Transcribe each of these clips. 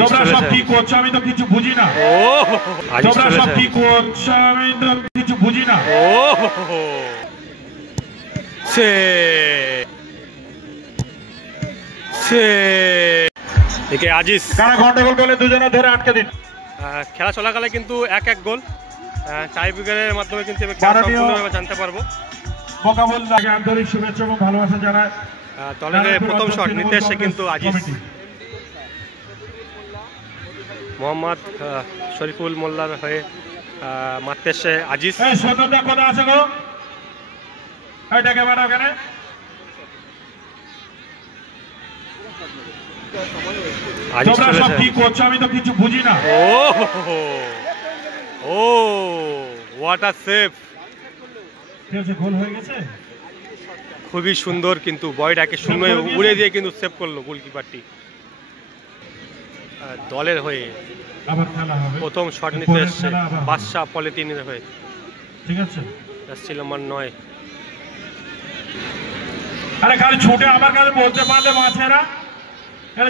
তোমরা সব কি করছো আমি তো কিছু বুঝি না। তোমরা সব কি করছো আমি তো কিছু বুঝি না। একে আজিজ কারা গন্ডগোল করলে দুজনে ধরে আটকে দিন। খেলা চলাকালে কিন্তু এক গোল টাই ব্রেকারের মাধ্যমে কিন্তু সম্পূর্ণভাবে জানতে পারবো। মোকাবিল লাগে আন্তরিক শুভেচ্ছা এবং ভালোবাসা জানায়। দলের প্রথম শট নিতে এসছে কিন্তু আজিজ মোহাম্মদ শরীফুল মোল্লার হয়ে মারতে এসছে আজিজ। স্বতন্ত্র কথা আছে গো এটাকে বাড়াও কেন? তোমরা সব কি করছো আমি তো কিছু বুঝি না। ও হোয়াট আ সেভ! গোল হয়ে গেছে, খুবই সুন্দর কিন্তু বয়টাকে শূন্য উড়ে দিয়ে কিন্তু সেভ করলো গোলকিপারটি। দলের হয়ে প্রথম শট নিতে এসছে বাদশা পলিথিনের হয়ে। ঠিক আছে, এসছিল নম্বর 9। আরে খালি ছুটে আমার কাছে বলতে পারলে মাছেরা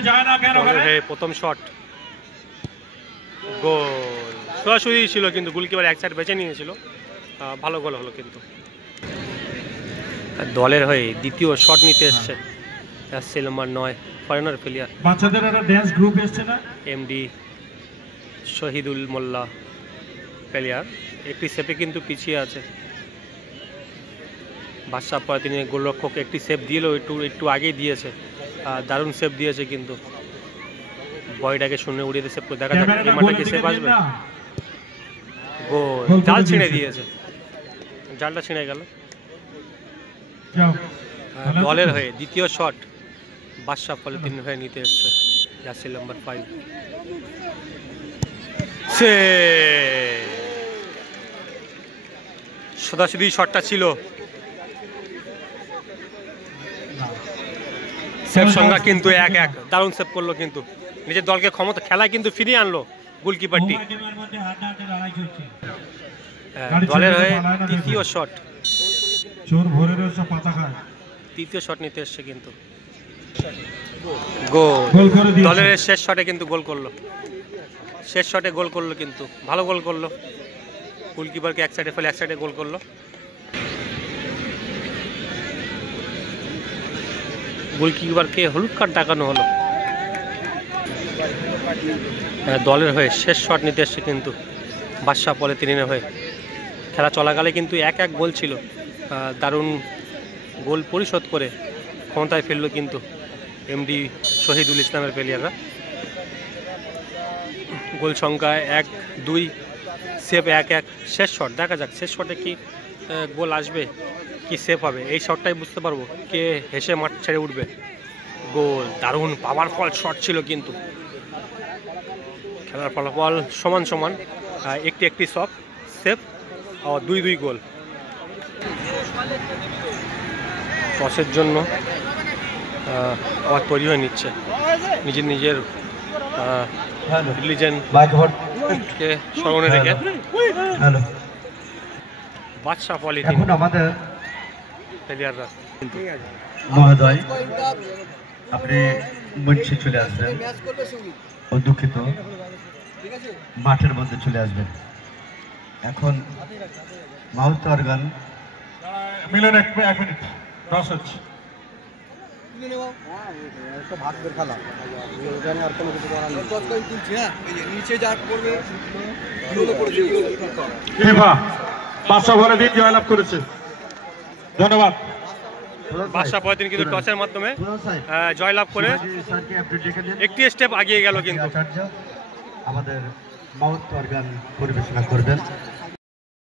যায় না কেন? প্রথম শট গোল সরাসরি ছিল কিন্তু গোলকিপার এক সাইড বেছে নিয়েছিল, ভালো গোল হলো কিন্তু। দলের হয়ে দ্বিতীয় শট নিতে এসছে এসছিল নম্বর 9 ফরেনার প্লেয়ার। বাচ্চাদের একটা ড্যান্স গ্রুপ এসছে না, এমডি শহীদুল মোল্লা প্লেয়ার। একটি সেপে কিন্তু পিছিয়ে আছে বাদশা পলিথিনে। গোলরক্ষক একটি সেভ দিল, একটু আগেই দিয়েছে, দারুণ সেভ দিয়েছে কিন্তু বয়টাকে শূন্য উড়িয়ে দিয়ে সেভ করে দেখা যাক এই মাঠে কি সেভ আসবে। গোল, জাল ছিঁড়ে দিয়েছে, জালটা ছিঁড়ে গেল। দলের হয়ে দ্বিতীয় শট বাদশা পলিথিন হয়ে নিতে এসছে জার্সি নাম্বার 5। সোজাসুজি শটটা ছিল, সেভ সংখ্যা কিন্তু 1-1। দারুণ সেভ করলো কিন্তু নিজের দলকে ক্ষমতা খেলায় কিন্তু ফিরিয়ে আনলো গোলকিপারটি। দলের হয়ে তৃতীয় শট, তৃতীয় শট নিতে এসছে কিন্তু গোল। দলের শেষ শটে কিন্তু গোল করলো, শেষ শটে গোল করলো কিন্তু ভালো গোল করলো। গোলকিপারকে এক সাইডে ফেলে এক সাইডে গোল করলো। গোলকিপারকে হলুদ কার্ড দেখানো হলো। দলের হয়ে শেষ শট নিতে এসছে কিন্তু বাদশা পলিথিনের হয়ে। খেলা চলাকালে কিন্তু 1-1 গোল ছিল, দারুণ গোল পরিশোধ করে ক্ষমতায় ফেললো কিন্তু এমডি শহীদুল ইসলামের প্লেয়াররা। গোল সংখ্যা 1-2, সেভ 1-1। শেষ শট দেখা যাক শেষ শটে কি গোল আসবে কি সেভ হবে, এই শটটাই বুঝতে পারবো কে হেসে মাঠ ছেড়ে উঠবে। গোল, দারুণ পাওয়ারফুল শট ছিল কিন্তু। খেলার ফলাফল সমান সমান, একটি সব সেভ আর 2-2 গোল। টসের জন্য আবার তৈরি হয়ে নিচ্ছে নিজের রিলিজনকে স্মরণে রেখে। বাদশা পলিথিন আমাদের প্লেয়াররা মহোদয় আপনি মঞ্চে চলে আসবেন, ও দুঃখিত মাঠের মধ্যে চলে আসবেন। এখন মাউথ অর্গান মিলেন এক মিনিট টস হচ্ছে। বাদশা পলিথিন জয়লাভ করেছে, ধন্যবাদ। বাদশা পলিথিন কিন্তু টসের মাধ্যমে জয়লাভ করে একটি স্টেপ এগিয়ে গেল কিন্তু। আমাদের মাউথ অর্গান পরিবেশনা করবেন।